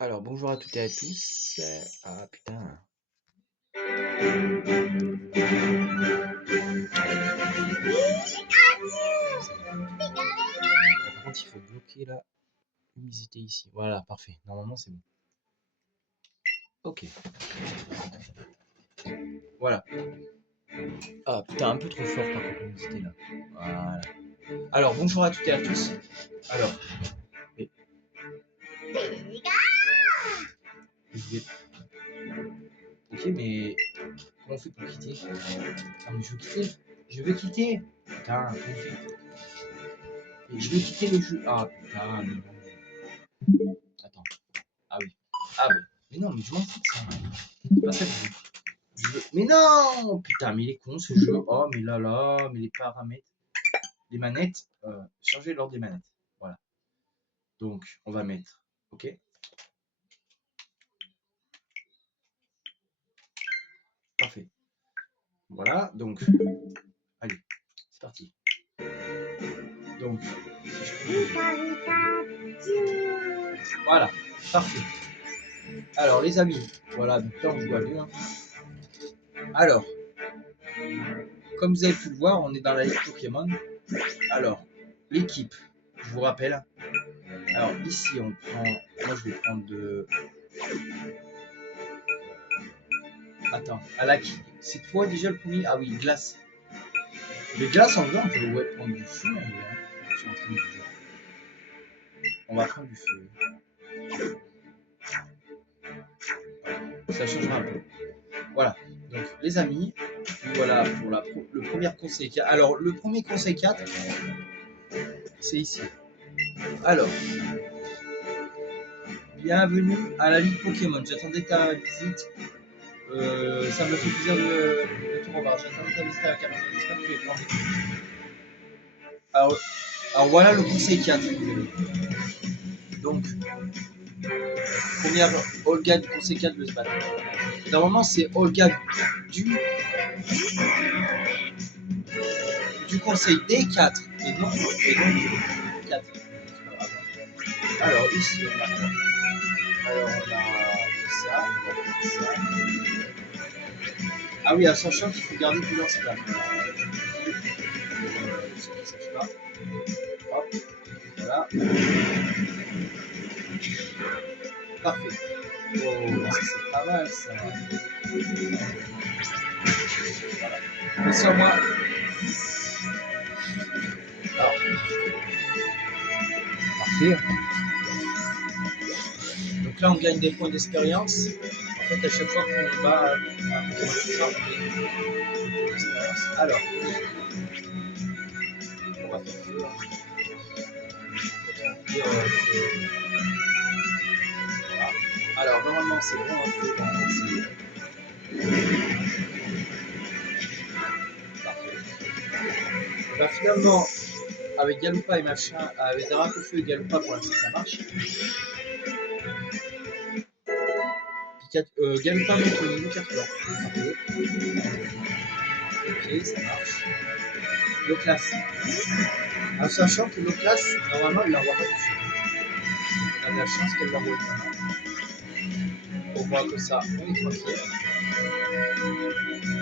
Alors, bonjour à toutes et à tous. Ah putain. Par contre, il faut bloquer la luminosité ici. Voilà, parfait. Normalement, c'est bon. Ok. Voilà. Ah putain, un peu trop fort par contre, la luminosité là. Voilà. Alors, bonjour à toutes et à tous. Alors, et- je vais- ok, mais comment on fait pour quitter? Ah, mais je veux quitter. Je veux quitter. Putain, comment on fait? Mais je veux quitter le jeu. Ah putain, mais bon. Attends. Ah oui. Ah mais non, mais je m'en fous de ça. C'est pas ça que je veux. Mais non! Putain, mais il est con ce jeu. Oh, mais là là, mais les paramètres. Les manettes, changer l'ordre des manettes. Voilà. Donc, on va mettre. Ok. Parfait. Voilà. Donc, allez, c'est parti. Donc, voilà. Parfait. Alors, les amis. Voilà. Donc là, on joue à deux. Hein. Alors, comme vous avez pu le voir, on est dans la ligue Pokémon. Alors, l'équipe, je vous rappelle. Alors, ici, on prend. Moi, je vais prendre de. Attends, c'est toi déjà le premier? Ah oui, glace. Les glaces, en vrai, on peut prendre du feu. En vrai. Je suis en train de dire. On va prendre du feu. Ça changera un peu. Voilà. Donc, les amis, voilà pour le premier conseil 4. Alors, le premier conseil 4, c'est ici. Alors, bienvenue à la Ligue Pokémon. J'attendais ta visite. Ça me fait plaisir de te revoir. J'attendais ta visite à la caméra. J'espère que tu es prendre. Alors, voilà le conseil 4. Donc, première Olga du conseil 4 de se battre. Normalement, c'est Olga du conseil D4 et non du 4. Alors, ici, on a ça, on va faire ça. Ah oui, à sachant qu'il faut garder tout dans ce là. Ceux qui ne sachent pas. Hop, voilà. Parfait. Oh, ça c'est pas mal ça. Voilà. Mais ça, moi. Alors, parfait. Donc là, on gagne des points d'expérience. En fait, à chaque fois qu'on bat un Pokémon comme ça, on gagne des points d'expérience. Alors, on va faire feu. Voilà. Alors, normalement, c'est bon, un feu. Normalement, c'est parfait. Bah, finalement, avec Galoupa et machin, avec Daracofeu et Galoupa, pour l'instant, ça marche. Galoupa monte au niveau 80. Parfait. Ok, ça marche. Loclas. En sachant que Loclas, normalement, il l'envoie pas tout de suite. On a de la chance qu'elle l'envoie maintenant. Pour voir que ça, on est tranquille.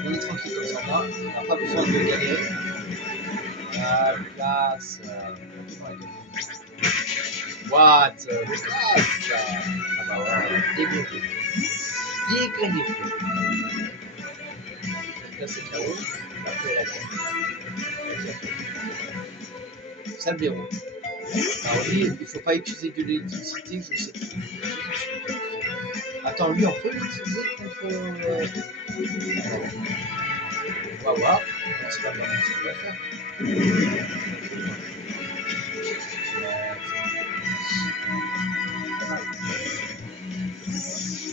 On est tranquille comme ça, on n'a pas besoin de galérer. Loclas. What? Loclas. Ah bah ouais, débloqué. Déplanifié. Là, c'est KO. Après, la gamme. Ça le verrou. Alors lui, il ne faut pas utiliser de l'électricité, je sais pas. Attends, lui, on peut l'utiliser contre. On va voir. Non, c'est pas vraiment ce qu'il va faire.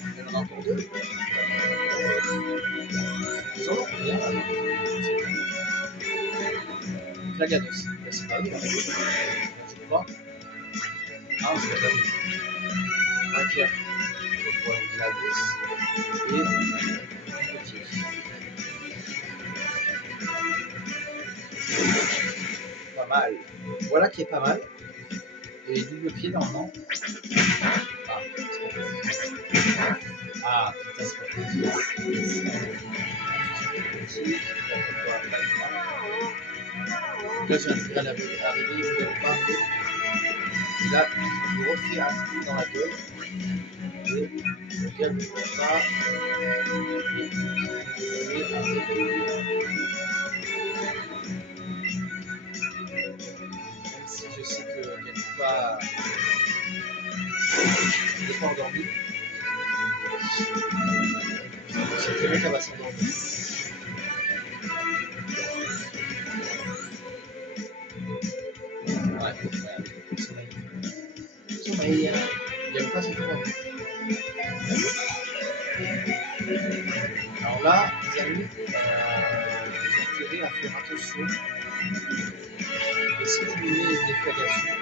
Il y en a encore deux. Ils en ont combien là? Flagados. Là, c'est pas lui, là. Je crois. Ah, c'est pas lui. Ok. Voilà, Flagados. Et. Pas mal. Voilà qui est pas mal. Et double pied normalement. Ah, ah putain, c'est pas possible. Donc là, j'ai intégré à l'arrivée, il ne me pas. Et là, il me refait un coup dans la gueule. Et le gars ne me pas. Même si je sais que qu'elle n'est pas endormie, c'est très bien qu'elle va s'endormir. Ouais, sommeil. Sommeil. Il n'aime pas cette endormie. Alors là, les amis, j'ai intérêt à faire attention. Et si vous voulez des déflagration,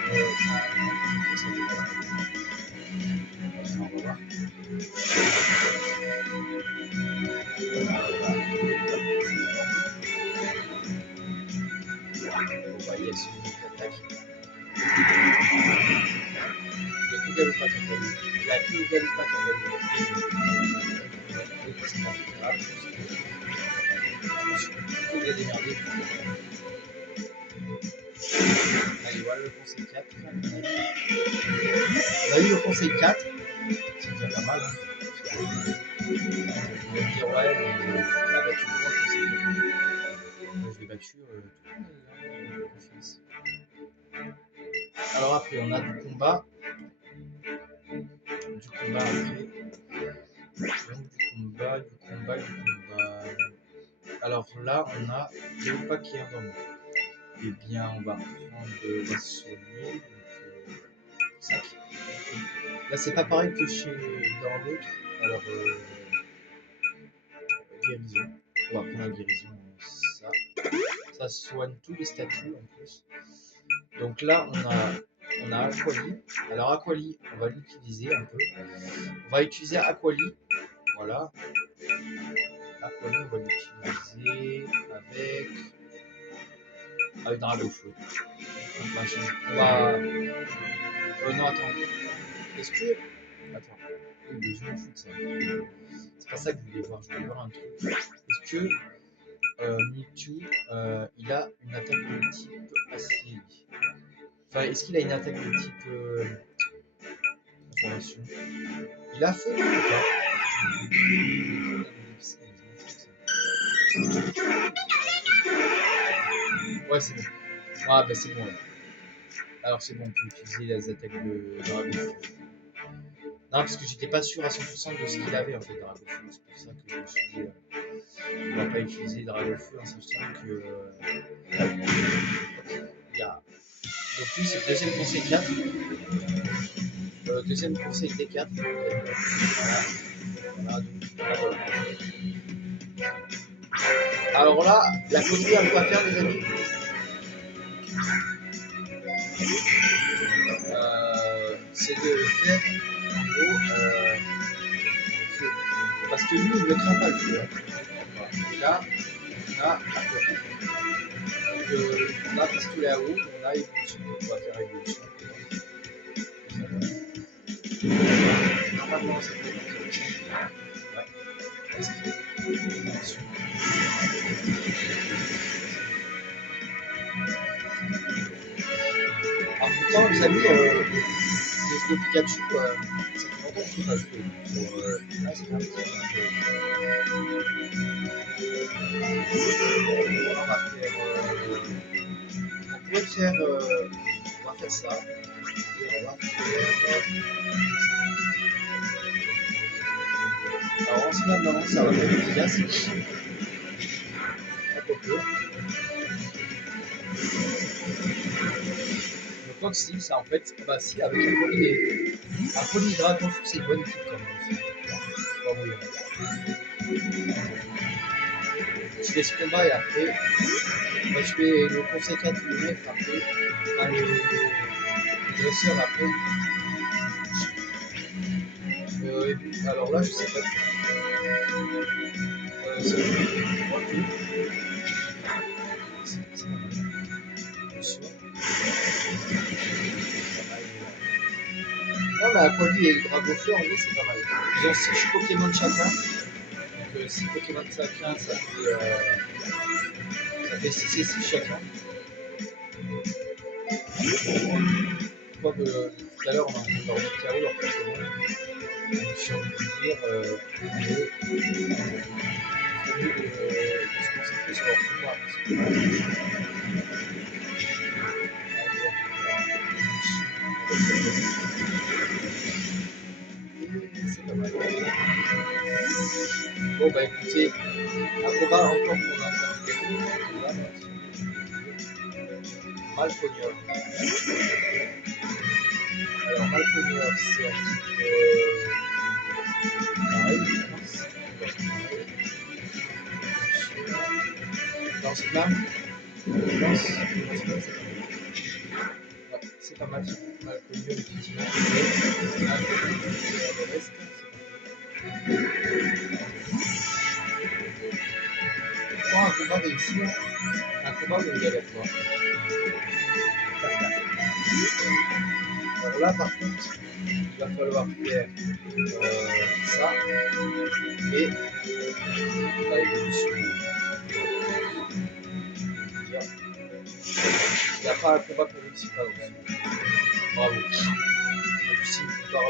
ça dépend. On va voir. Bon, bah, il y a celui qui attaque. Il n'y a que Galoupa qui a gagné. Il n'y a que Galoupa qui a gagné. C'est pas grave. Il y a des merdiers. Allez, voilà le conseil 4. On a eu le conseil 4. C'est déjà pas mal. Hein. On va me dire, ouais, mais on a battu moi, conseil 4. Moi, je l'ai battu confiance. Alors après, on a du combat. Du combat après. Donc, du combat. Alors là, on a Galoupa qui est endormi. Eh bien, on va prendre la soigner. Donc, 5. Là, c'est pas pareil que dans l'autre. Alors, guérison. On va prendre la guérison. Ça soigne tous les statuts en plus. Donc là, on a Aquali. Alors, Aquali, on va l'utiliser un peu. On va utiliser Aquali. Voilà. Aquali, on va l'utiliser avec Dragon Feu. On va. Non, attends. Est-ce que. Attends. Oui, je m'en fous de ça. C'est pas ça que je voulais voir. Je voulais voir un truc. Est-ce que Mewtwo, il a une attaque de type acier? Enfin, est-ce qu'il a une attaque de type transformation? Il a feu ou pas? Ouais, c'est bon. Ah, bah c'est bon là. Alors c'est bon, on peut utiliser les attaques de Dragon. Non, parce que j'étais pas sûr à 100% de ce qu'il avait en fait, Dragon. C'est pour ça que je me suis dit, on va pas utiliser Dragon en sachant que. Il y a. Donc lui, c'est le deuxième conseil 4. Deuxième conseil D4. Voilà, donc, alors là, la connerie à ne pas faire, les amis. C'est de faire en gros feu. Parce que lui, il ne craint pas le feu. Et là, on a à côté. Donc, on a pistolet à eau, on a évolution. On va faire évolution. Normalement, ça peut être évolution. Ouais. Évolution. En même temps, les amis, le Pikachu, ça fait longtemps que je n'ai pas joué. Là, c'est un petit peu. On va faire. On pourrait faire. On va faire ça. Et on va faire. Alors, en ce moment, ça va être efficace. Un peu peu. Je crois que si, ça en fait. Bah, si, avec un Polydragon, c'est une bonne équipe quand même. Je fais ce combat et après, bah, je fais le conseil 4 du mec après, enfin, le dresseur après. Alors là, je sais pas. C'est moi qui. C'est pas mal. Non, mais Aquali et Dragofeu, en vrai, c'est pas mal. Ils ont 6 Pokémon chacun. Donc 6 Pokémon chacun, ça fait 6 et 6 chacun. Je crois que tout à l'heure, on a entendu leur KO, leur Pokémon. Donc si on veut dire, c'est mieux de se concentrer sur leur combat. C'est pas mal. Bon, bah écoutez, un combat encore qu'on a en train de gagner. Malponium. Alors, Malponium, c'est un type pareil, je pense. Lance-flamme. Ouais, c'est pas mal. Malponium, effectivement. Et un peu le reste, c'est un combat réussi, un combat où il y a la fois. Alors là, par contre, il va falloir faire ça et la évolution. Il n'y a pas un combat pour réussir pas aussi. Bravo. C'est une victoire.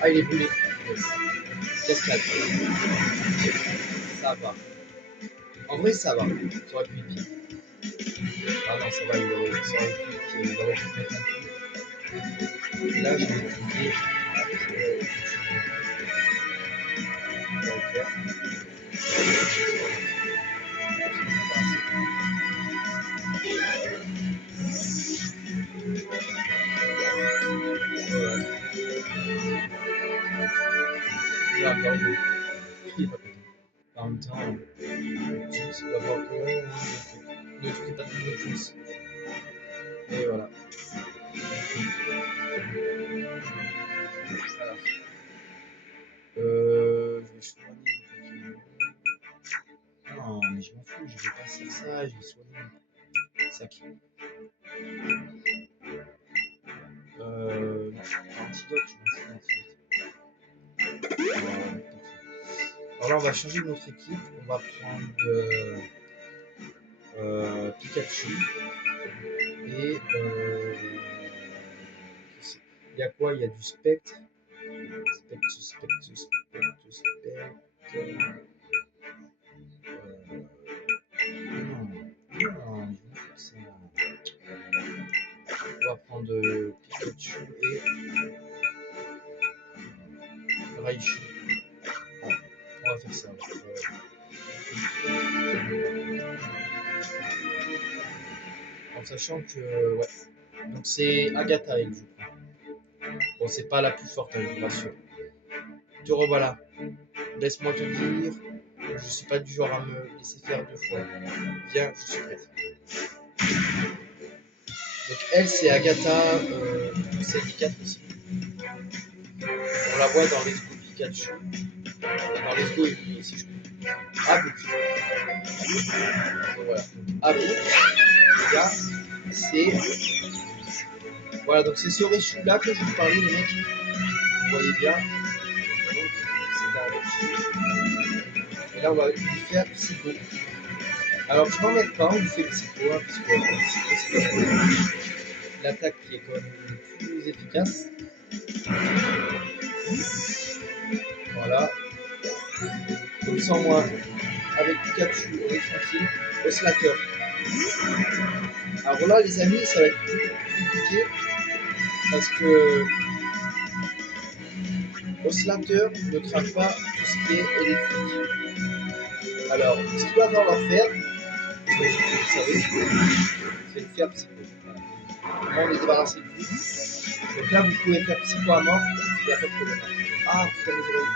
Ah, il est brûlé. Yes. Cascade. Ça va. En vrai, ça va. Ça aurait pu être pire. Ah non, ça va, ça aurait pu être pire. Il aurait pu mettre un coup. Et là, je vais cliquer. En même temps, Juice va voir que ne trouvez pas de Juice. Et voilà. Je vais soigner le Pokémon. Non, mais je m'en fous, je vais pas faire ça, je vais soigner. Sac. Non, antidote, je m'en fous d'antidote. Alors là, on va changer de notre équipe. On va prendre Pikachu. Et il y a quoi? Il y a du Spectre. Spectre. Non, je vais faire ça. On va prendre Pikachu et Raichu. On va faire ça. En sachant que, ouais. Donc c'est Agatha, elle, je crois. Bon, c'est pas la plus forte, je vous rassure. Te revoilà. Laisse-moi te dire, je suis pas du genre à me laisser faire 2 fois. Viens, je suis prête. Donc elle, c'est Agatha, c'est Pikachu aussi. On la voit dans Let's Go Pikachu. Dans Let's Go Eevee aussi, je crois. Abouk. Donc voilà. Abouk, là, c'est... Voilà, donc c'est ce Raichu là que je vous parlais, les mecs. Vous voyez bien. Donc, c'est un Raichu. Et là, on va lui faire Psycho. Alors, je m'emmerde pas, on lui fait Psycho, hein, parce que Psycho, c'est l'attaque qui est quand même le plus efficace. Voilà. Comme ça, moi, avec Pikachu, on est tranquille. Oscillateur. Alors là, les amis, ça va être plus compliqué parce que Oscillateur ne craint pas tout ce qui est électrique. Alors, ce qu'il va falloir faire, vous savez, c'est le faire psycho. Voilà. Comment on est débarrassé de lui. Donc là, vous pouvez faire psycho à mort, il n'y a pas de problème. Ah, putain, les oreilles.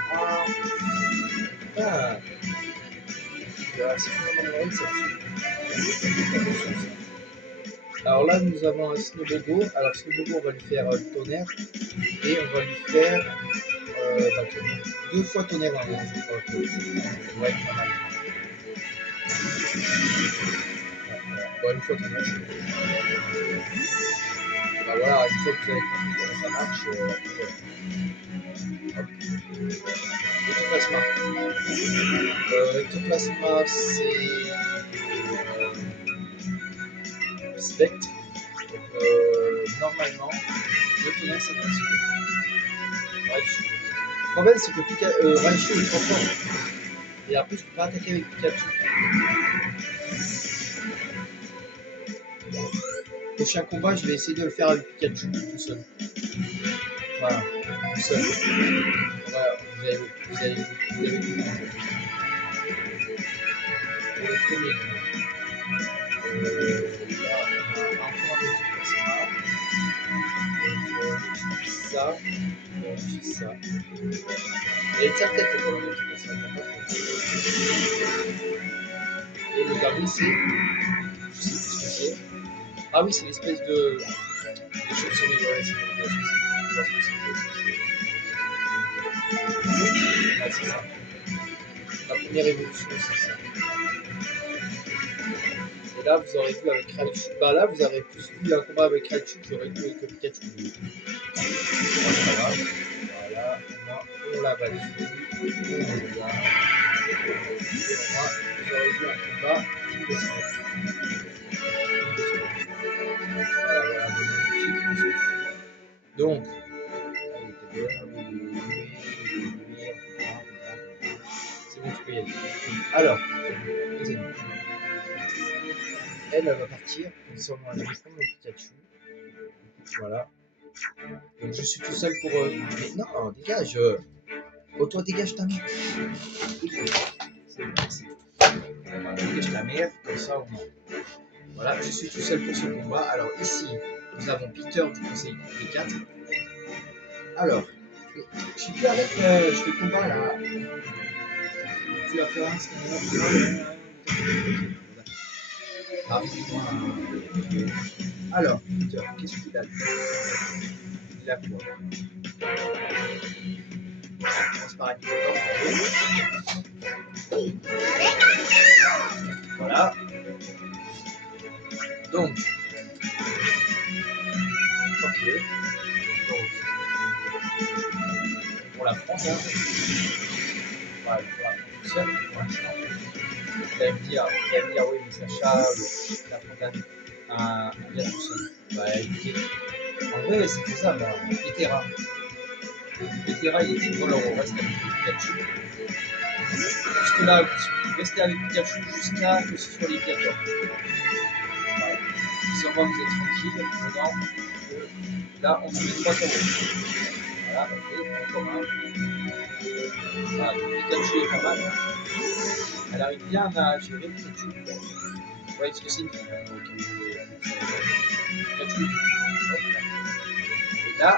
Ah, voilà, c'est finalement mon oreille, ça tue. Alors là, nous avons un Snowbobo. Alors, Snowbobo, on va lui faire tonnerre. Et on va lui faire tonnerre. 2 fois tonnerre dans le je crois que ça va être pas mal. Bon, une fois qu'on a, bah voilà, une fois que vous avez compris comment ça marche, hop. Ectoplasma. Ectoplasma, c'est spectre. Normalement, le tonnerre, ça doit se Raichu. Le problème, c'est que Raichu est trop fort. Et après, je peux pas attaquer avec Pikachu. Prochain combat, je vais essayer de le faire avec Pikachu tout seul. Voilà, tout seul. Voilà, vous avez vu. Pour le premier combat. Là, on a encore un petit personnage. Ça. Ça. Il y a une certaine tête pour le petit personnage. Et le dernier, c'est. Je sais plus ce que c'est. Ah oui, c'est l'espèce de chauve-souris. Ouais, c'est bon, c'est ça. La première évolution, c'est ça. Et là, vous aurez vu avec Raichu. Bah là, vous aurez plus vu un combat avec Raichu que Pikachu. C'est pas grave. Voilà, on l'a battu. On le voit. Vous aurez vu un combat qui descend. Voilà, magnifique. Donc, c'est bon, tu peux y aller. Alors, les ennemis. Elle va partir. Concernant la prendre le Pikachu. Voilà. Donc, je suis tout seul pour. Mais non, dégage. Oh, toi, dégage ta mère. C'est bon, merci. Dégage ta mère, comme ça au moins. Voilà, je suis tout seul pour ce combat. Alors, ici, nous avons Peter du conseil des 4. Alors, je suis plus avec. Je fais le combat là. Tu vas faire un scanner. Rapidement. Alors, Peter, qu'est-ce qu'il a? Il a quoi? On commence par un voilà. Donc, ok. Donc, pour la France, hein. Voilà, pour la France seule, pour l'instant. Vous allez me dire, oui, mais Sacha, la frontale, un gars tout seul. Bah, écoutez, en vrai, c'est faisable. Petera. Petera, il est voleur au reste avec Pikachu. Jusque là, vous restez avec Pikachu jusqu'à que ce soit les Pikachu. Voilà. Si on voit que vous êtes tranquille, maintenant, là, on se met 3 tours. Voilà, parfait, encore un. Voilà, Pikachu est pas mal. Elle arrive bien à gérer Pikachu. Vous voyez ce que c'est une fille. Pikachu. Et là,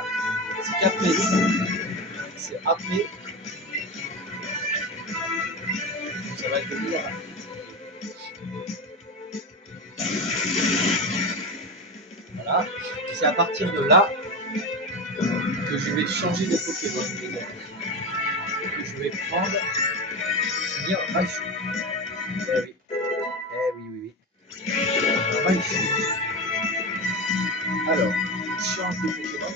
c'est qu'après, c'est après, ça va devenir. Voilà. Et c'est à partir de là que je vais changer de Pokémon, les amis. Que je vais prendre. Bien Raichu. Eh oui. Oui. Raichu. Alors, je change de Pokémon.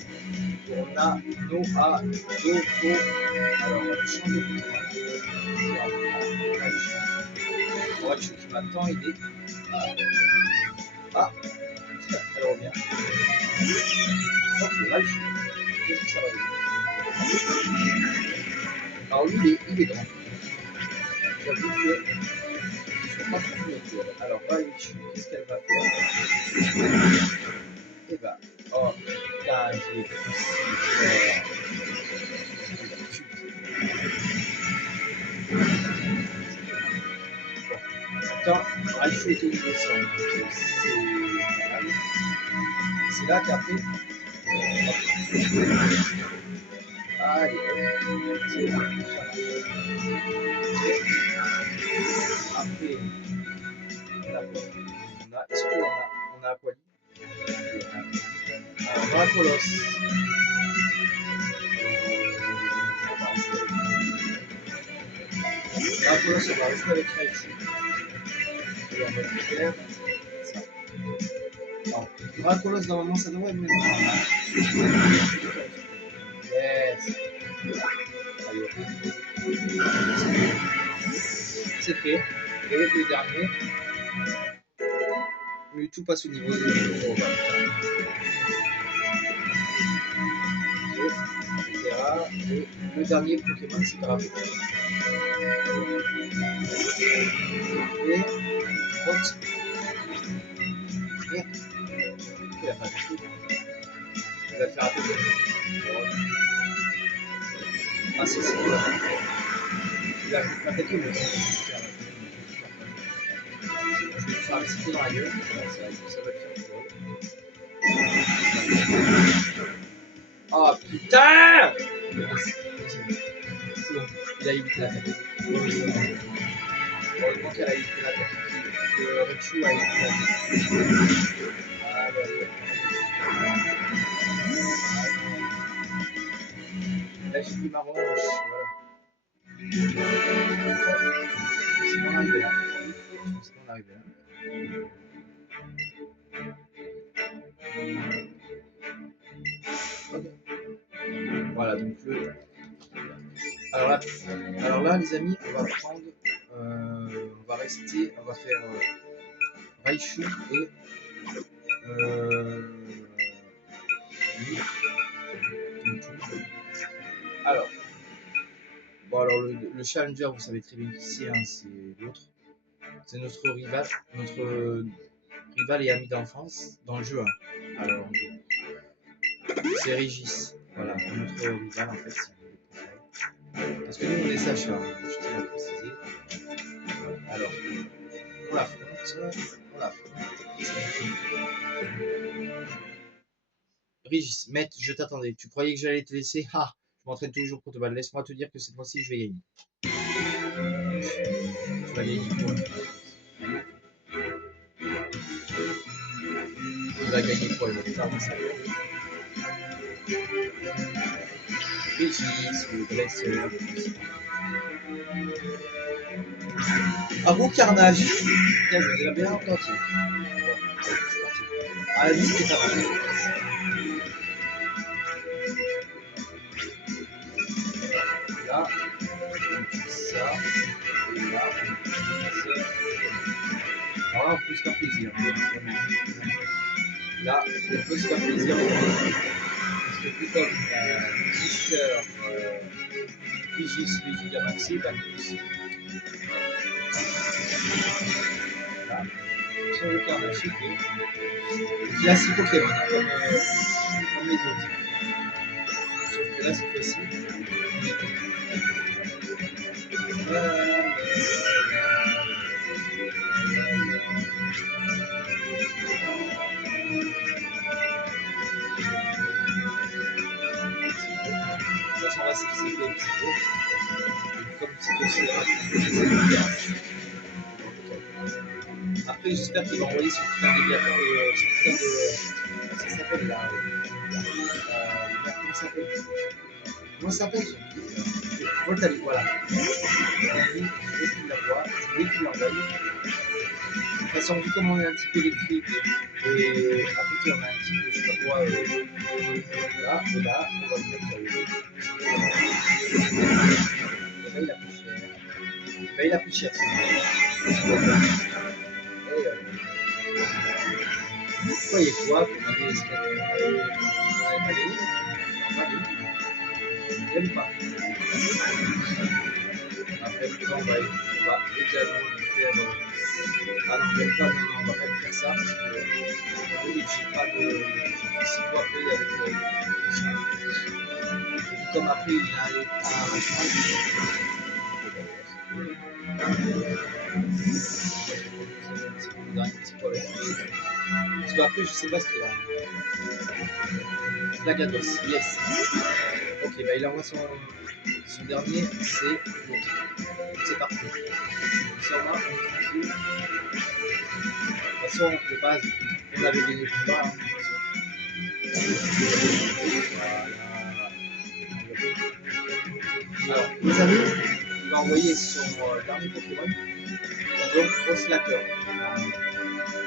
On a Noah, Doko. Alors, on change de Pokémon. Raichu qui m'a tant aidé. Ah, elle revient. Ok, Raichu. Qu'est-ce que ça va donner? Alors, lui, il est grand. J'avoue que ils sont pas trop autour. Alors, Raichu, qu'est-ce qu'elle va faire? Eh ben, oh putain, j'ai poussé. Attends, Raichu est au niveau 100. C'est pas mal. C'est là qu'après. Allez, c'est là, ça marche. Après, on a quoi? Est-ce qu'on a Aquali? Alors, Dracolos. Dracolos, on va rester avec Raichu. Et on va lui faire ça. Dracolos, normalement, ça devrait être mieux. Yes. Allez. C'est fait. Et le dernier. Oui, tout passe au niveau de. Oh, voilà. Et le dernier Pokémon, c'est grave. Et. Hot. Merde. Il a pas de tout. Il va faire un peu de. Ah, c'est bon. Il a attaqué le. Je vais lui faire un petit peu dans la gueule. Ça va le faire. Oh putain! C'est bon, il a évité l'attaque. Heureusement qu'elle a évité l'attaque. Que Raichu a évité l'attaque. Allez. Là j'ai pris ma revanche. Voilà. C'est bon arrivé là. C'est bon arrivé là. Okay. Voilà, donc le. Alors là, les amis, on va prendre. On va rester. On va faire Raichu et. Alors. Bon, alors le challenger, vous savez très bien qui c'est, hein, c'est l'autre. C'est notre rival et ami d'enfance dans le jeu. Hein. Alors, c'est Régis. Voilà, notre rival en fait, si vous voulez. Parce que nous, on est Sacha, hein, je tiens à préciser. Alors, on l'affronte. Régis, Maître, je t'attendais. Tu croyais que j'allais te laisser? Ah, je m'entraîne tous les jours pour te battre. Laisse-moi te dire que cette fois-ci, je vais gagner. Tu vas gagner quoi? Il va gagner quoi? Il va faire dans sa gueule. Régis, le blesseur. Un beau carnage. Tiens, ça devient bien entendu. Bon, c'est parti. Ah, lui, c'est pas mal. Là, on tue ça. Et là, on tue ça. Alors là, on peut se faire plaisir. Là, on peut se faire plaisir. Parce que plus comme Mister Régis Végigamaxi, bah plus. Là, sur le carnage, c'est fait. Là, c'est Pokémon, comme les autres. Sauf que là, cette fois-ci, on est tout. Là, c'est psycho. Comme psycho, c'est après, j'espère qu'il va envoyer son putain de son putain de. Ça s'appelle là. Comment ça s'appelle? Comment ça s'appelle? Voltali, voilà. Je voulais qu'il l'envoie. De toute façon, vu comment on est un petit peu électrique, et à côté on a un petit peu, je sais pas quoi, là, et là, on va le mettre sur le. Et là, il a plus cher. Vous croyez quoi qu'on avait escalader? On n'avait pas les il n'aime pas. Après, on va également lui faire. Ah non, j'aime pas, non, on va pas lui faire ça parce que j'ai pas de. C'est quoi après avec le chien. Et comme après il a un petit problème. Parce qu'après, je sais pas ce qu'il a. Lagados, yes. Ok, bah il envoie son dernier, c'est l'autre. C'est parfait. Ça va, on est tranquille. De toute façon, de base, on avait gagné le combat. Hein, voilà. Alors, les amis, il va envoyer son dernier Pokémon, donc Oslacker.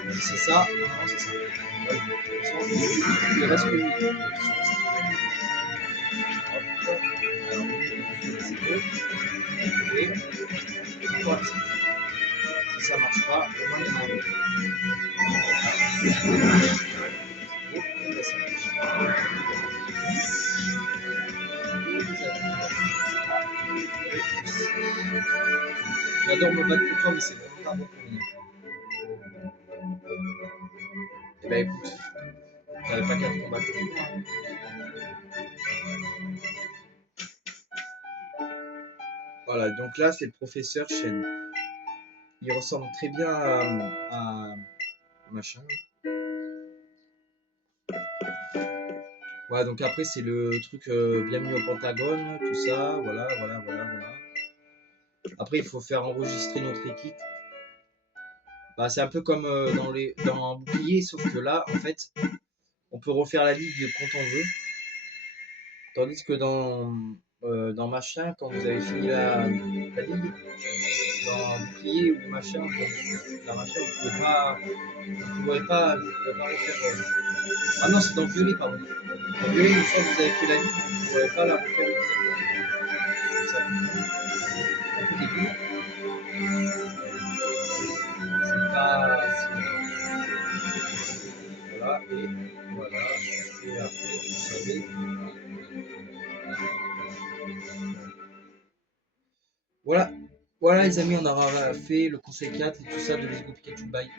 Si c'est ça, non, c'est ça. Ouais. Il reste que 8. Hop. Alors, c'est deux. Et voilà. Si ça marche pas, au moins il y en a un autre. Et là, ça marche. J'adore me battre contre toi, mais c'est vraiment pas bon pour moi. Eh ben écoute, t'avais pas qu'à te combattre contre moi. Voilà, donc là c'est le professeur Shen. Il ressemble très bien à machin. Voilà, donc après c'est le truc bienvenue au Pentagone, tout ça, voilà. Après il faut faire enregistrer notre équipe. Bah, c'est un peu comme dans Bouclier, sauf que là, en fait, on peut refaire la ligue quand on veut. Tandis que dans machin, quand vous avez fini la ligue, dans Bouclier ou machin, dans machin, vous pouvez pas refaire. Ah non, c'est dans Violet, pardon. Dans Violet, une fois que vous avez fait la ligue, vous ne pourrez pas la refaire une deuxième fois. Ça un peu débile. C'est pas. Voilà, et voilà. Et après, vous avez. Voilà. Voilà les amis, on aura fait le conseil 4 et tout ça de Let's Go Pikachu Bye.